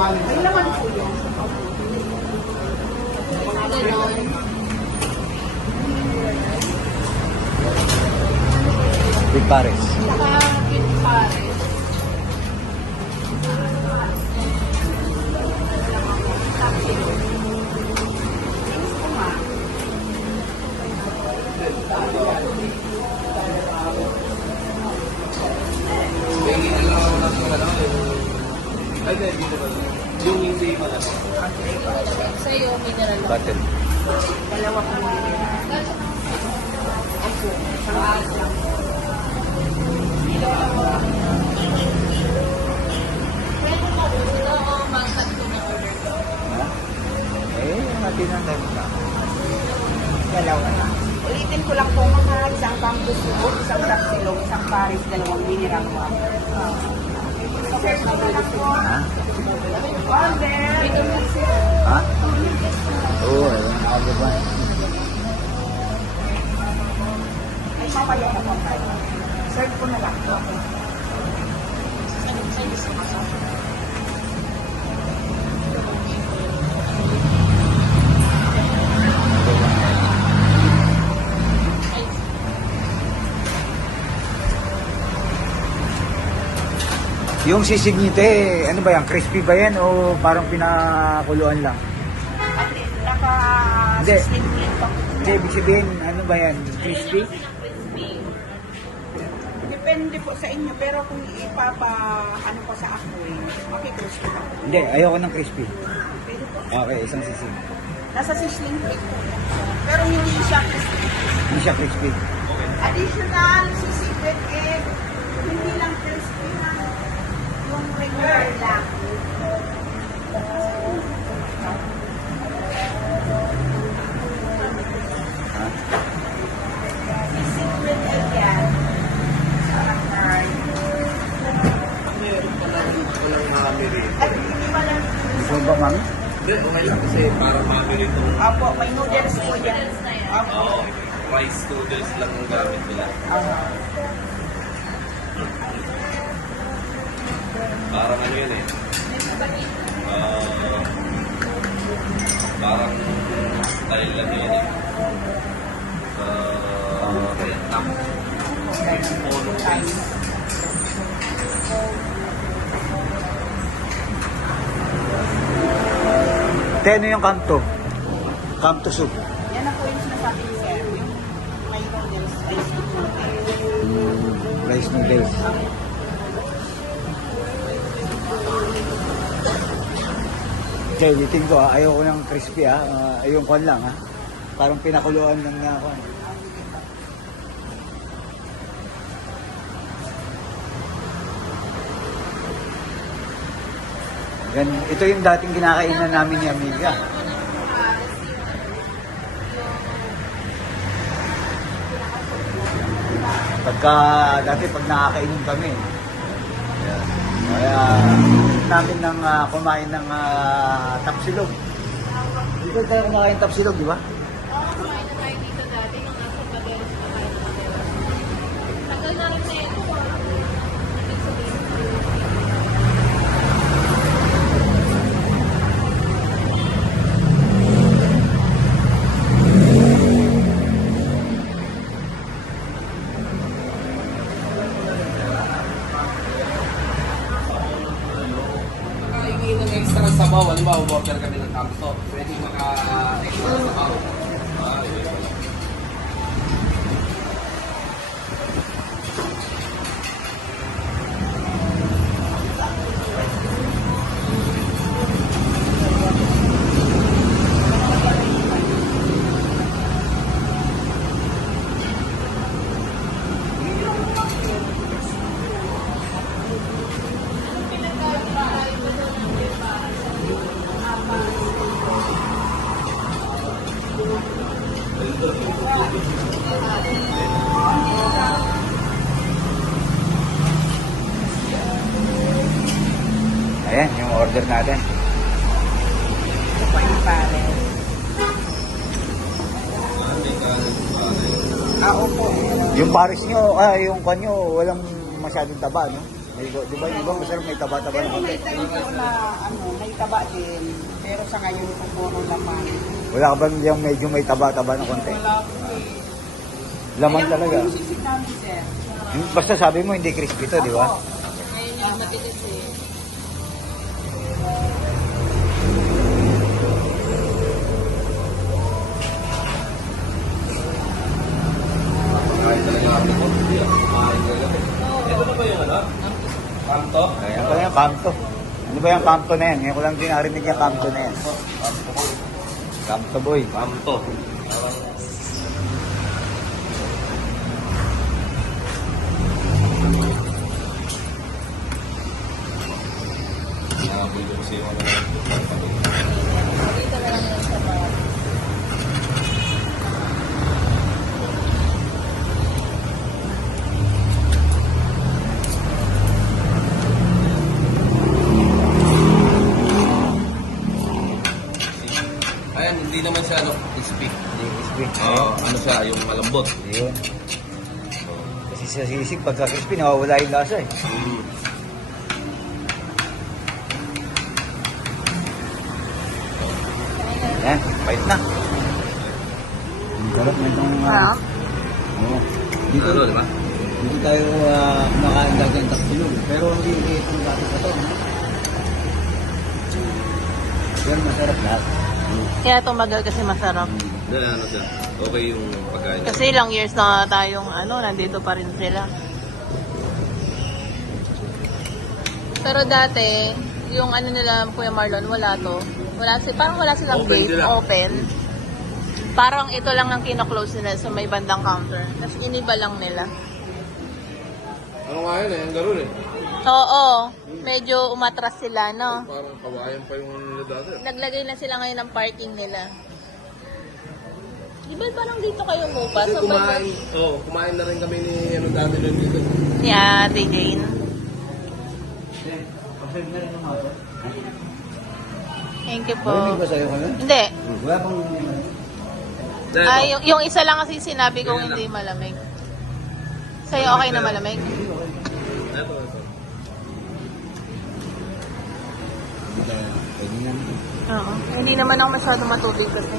May laman po yan. Ganon. Big Paris. Saka Big Paris. Yung hindi mo lang. Sa'yo, mineral water. Bottle. Dalawa po yan. Opo. Sa asa. Ito o mangkat ko na order ko. Ha? Natin ang time na. Dalawa na. Ulitin ko lang po mga isang campus soup, isang tapsilog, isang Paris, dalawang mineral water. Search ko na lang po. Ha? Order! Ha? Oo, ayun. Ako ba? Ay, mamaya na po tayo. Search ko na lang po. Yung sisig nite, ano ba yan? Crispy ba yan o parang pinakuluan lang? At naka-sisling ulit pa po. Hindi, ibig sabihin, ano ba yan? Crispy? Depende po sa inyo, pero kung ano po sa apoy, makikrispy pa po. Hindi, ayoko ng crispy. Pwede po. Okay, isang sisig. Nasa sisling plate po. Pero hindi siya crispy. Hindi siya crispy. Additional sisig with egg. Hindi lang crispy na. Yung regular lang. Ha? Sisig with egg yan. Sarap na. Meron pala walang mami-rito. At hindi pa lang. Gusto mo ba, mami? Hindi, okay lang kasi para mami-rito. Opo, may noodles po yan. Opo. Oo, rice noodles lang ang gamit nila. Parang ano yun eh. Parang style lang yun eh. Vietnam. Polo rice. Teno yung kanto. Kanto soup. Yan na po yung sinasabi ni Sir. Yung may noodles, rice noodles. Rice noodles. Okay, ulitin ko ha. Ayoko ng crispy ha. Ayun ko lang ha. Parang pinakuluan lang na ako. Yan, ito yung dating kinakainan namin ni Amiga. Dati pag nakakainom kami. Yan. Kaya namin nang kumain ng tapsilog. Dito tayo kumakain ng tapsilog, di ba? Oo, kumain na tayo dito dati nung nasa Paderos pa tayo sa Paderos. Tagal na rin na ito. Nakahingi ng extra sabaw. Halimbawa, order kami ng tamso. Pwede maka-extra sabaw. Yun pala. Ayan, yung order natin. Ito po yung Paris. Opo. Yung Paris nyo, yung kanyo, walang masyadong taba, no? Di ba yung iba masarap may taba-taba Pero na may konti. tayo na, may taba din. Pero sa ngayon po puro laman. Wala ka ba yung medyo may taba-taba na konti? Wala po eh. Laman Ayan talaga. po yung sisig namin, sir. Basta sabi mo hindi crispy to, di ba? Ako. Ngayon yung matigas eh. Kahit talaga ako po. Hindi ako kumain talaga. Ito na ba yung ano? Kanto? Ayan pala yung kamto. Ano ba yung kamto na yan? Ngayon ko lang din narinig yung kamto na yan. Kamto boy. Kanto. Nakabili ko siya ano. Dito na lang yung sabaw. Ayan, hindi naman siya ano, crispy. Hindi crispy. Oo, ano siya, yung malambot. Ayun. Kasi sa sisig, pagka crispy, nawawala yung lasa eh. Mm. Yan, bait na. Ang sarap na itong... Ha? Oo. Dito, Ano, di ba? dito tayo kumakain dati ng taksilog. Pero hindi itong dati sa to. Yan, masarap lahat. Kaya tumagal kasi masarap. Hindi, ano siya. Okay yung pagkain. Kasi ilang years na tayong nandito pa rin sila. Pero dati, yung nila Kuya Marlon, wala to. Parang wala silang Open gate, sila. open. Parang ito lang ang kino-close nila sa may bandang counter. Tapos iniba lang nila. Ano nga yun eh, ang gano'n eh. Oo, medyo umatras sila, no? Parang kawayan pa yung ano nila dati. Naglagay na sila ngayon ng parking nila. Di ba parang dito kayo mupa? Kasi Sa kumain, kumain na rin kami ni ano dati nun dito. ni Ate Jane. Pasal na rin ang mga to. Thank you Marinig po. ba sa'yo kayo? Hindi. Wala pang... Ay, yung isa lang kasi sinabi kong hindi malamig. Sa'yo okay na malamig? Ito. Pwede na. Oo. Hindi naman ako masyado matubig kasi.